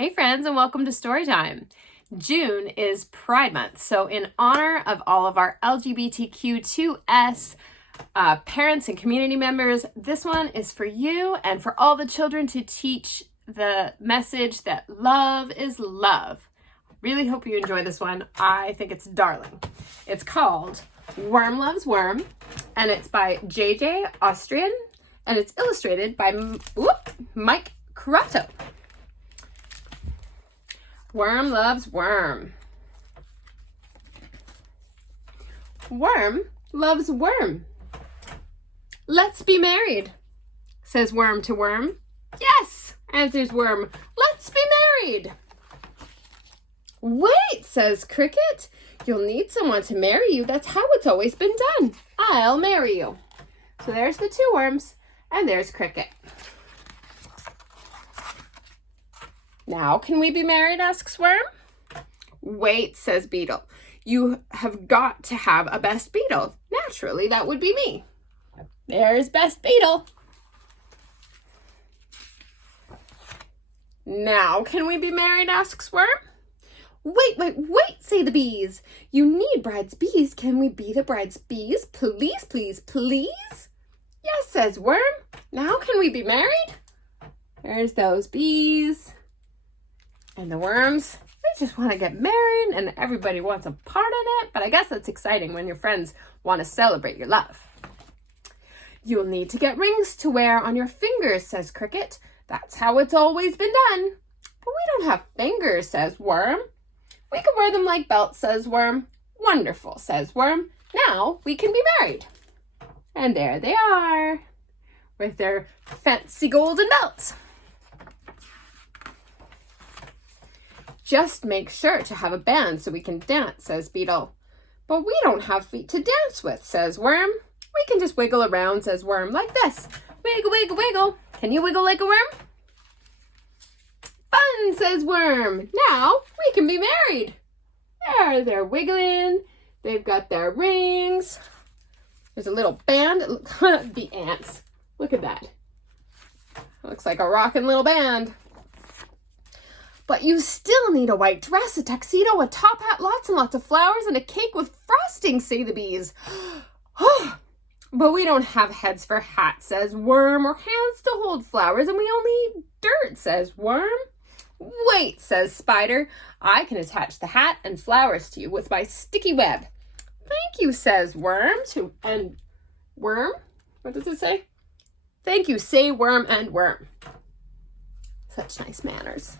Hey friends, and welcome to Storytime. June is Pride Month, so in honor of all of our LGBTQ2S parents and community members, this one is for you and for all the children to teach the message that love is love. Really hope you enjoy this one. I think it's darling. It's called Worm Loves Worm, and it's by JJ Austrian, and it's illustrated by Mike Curato. Worm loves worm. Worm loves worm. Let's be married, says worm to worm. Yes, answers worm. Let's be married. Wait, says cricket. You'll need someone to marry you. That's how it's always been done. I'll marry you. So there's the two worms, and there's cricket. Now, can we be married, asks worm. Wait, says beetle. You have got to have a best beetle. Naturally, that would be me. There's best beetle. Now, can we be married, asks worm. Wait, say the bees. You need bride's bees. Can we be the bride's bees? Please, please, please. Yes, says worm. Now, can we be married? There's those bees. And the worms, they just want to get married and everybody wants a part in it. But I guess that's exciting when your friends want to celebrate your love. You'll need to get rings to wear on your fingers, says cricket. That's how it's always been done. But we don't have fingers, says worm. We can wear them like belts, says worm. Wonderful, says worm. Now we can be married. And there they are with their fancy golden belts. Just make sure to have a band so we can dance, says beetle. But we don't have feet to dance with, says worm. We can just wiggle around, says worm, like this. Wiggle, wiggle, wiggle. Can you wiggle like a worm? Fun, says worm. Now we can be married. There, they're wiggling. They've got their rings. There's a little band. The ants. Look at that. Looks like a rockin' little band. But you still need a white dress, a tuxedo, a top hat, lots and lots of flowers, and a cake with frosting, say the bees. But we don't have heads for hats, says worm, or hands to hold flowers, and we only eat dirt, says worm. Wait, says spider. I can attach the hat and flowers to you with my sticky web. Thank you, says worm. And worm? What does it say? Thank you, say worm and worm. Such nice manners.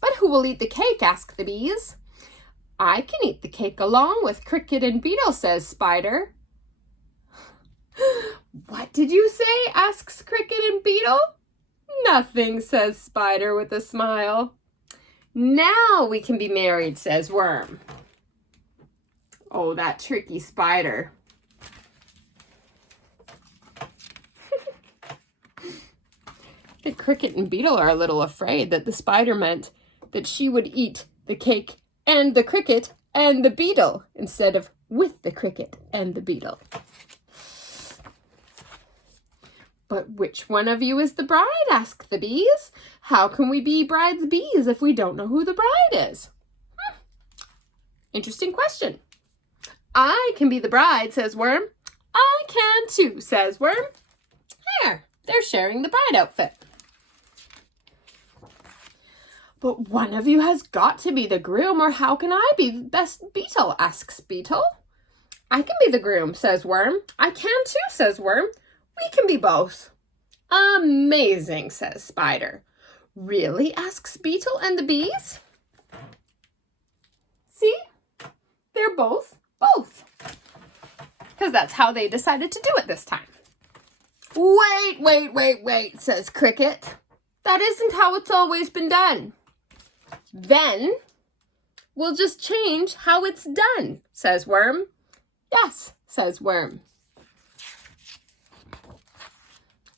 But who will eat the cake, ask the bees. I can eat the cake along with cricket and beetle, says spider. What did you say, asks cricket and beetle. Nothing, says spider with a smile. Now we can be married, says worm. Oh, that tricky spider. The cricket and beetle are a little afraid that the spider meant that she would eat the cake and the cricket and the beetle instead of with the cricket and the beetle. But which one of you is the bride, ask the bees. How can we be bride's bees if we don't know who the bride is? Interesting question. I can be the bride, says worm. I can too, says worm. There, they're sharing the bride outfit. But one of you has got to be the groom, or how can I be the best beetle, asks beetle. I can be the groom, says worm. I can too, says worm. We can be both. Amazing, says spider. Really, asks beetle and the bees. See? They're both. Because that's how they decided to do it this time. Wait, says cricket. That isn't how it's always been done. Then we'll just change how it's done, says worm. Yes, says worm.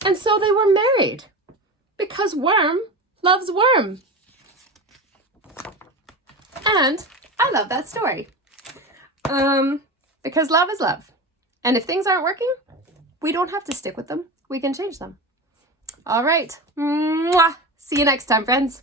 And so they were married because worm loves worm. And I love that story. Because love is love. And if things aren't working, we don't have to stick with them. We can change them. All right. Mwah. See you next time, friends.